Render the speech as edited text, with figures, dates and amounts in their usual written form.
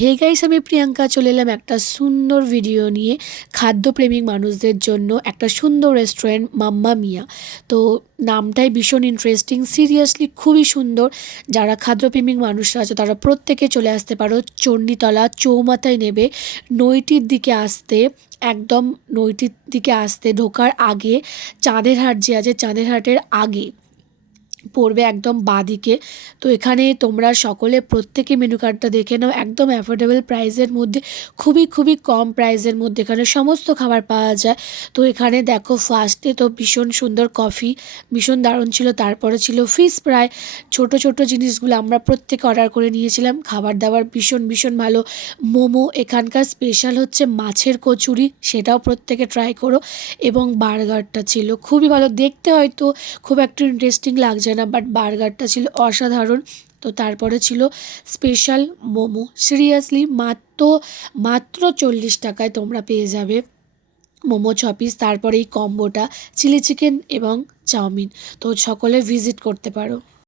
Hey guys, আমি প্রিয়াঙ্কা চলে এলাম একটা সুন্দর ভিডিও নিয়ে খাদ্যপ্রেমিক মানুষদের জন্য। একটা সুন্দর রেস্টুরেন্ট মাম্মা মিয়া। তো নামটাই ভীষণ ইন্টারেস্টিং, সিরিয়াসলি খুবই সুন্দর। যারা খাদ্যপ্রেমিক মানুষরা আছে তারা প্রত্যেকে চলে আসতে পারো। চণ্ডীতলা চৌমাথায় নেবে, নৈটির দিকে আসতে, একদম নৈটির দিকে আসতে ঢোকার আগে চাঁদের হাট যে আছে, চাঁদের হাটের আগে পড়বে একদম বাঁদিকে। তো এখানে তোমরা সকলে প্রত্যেকে মেনু কার্ডটা দেখে নাও, একদম অ্যাফোর্ডেবল প্রাইসের মধ্যে, খুবই খুবই কম প্রাইসের মধ্যে এখানে সমস্ত খাবার পাওয়া যায়। তো এখানে দেখো ফার্স্টে তো ভীষণ সুন্দর কফি, ভীষণ দারুণ ছিল। তারপরে ছিল ফিশ ফ্রাই, ছোট ছোট জিনিসগুলো আমরা প্রত্যেকে অর্ডার করে নিয়েছিলাম। খাবার দাবার ভীষণ ভীষণ ভালো। মোমো, এখানকার স্পেশাল হচ্ছে মাছের কচুরি, সেটাও প্রত্যেকে ট্রাই করো। এবং বার্গারটা ছিল খুবই ভালো, দেখতে হয়তো খুব একটা ইন্টারেস্টিং লাগছে না, বাট বার্গারটা ছিল অসাধারণ। তো তারপরে ছিল স্পেশাল মোমো, সিরিয়াসলি মাত্র মাত্র 40 টাকায় তোমরা পেয়ে যাবে মোমো 6 পিস। তারপরে এই কম্বোটা চিলি চিকেন এবং চাউমিন। তো সকলে ভিজিট করতে পারো।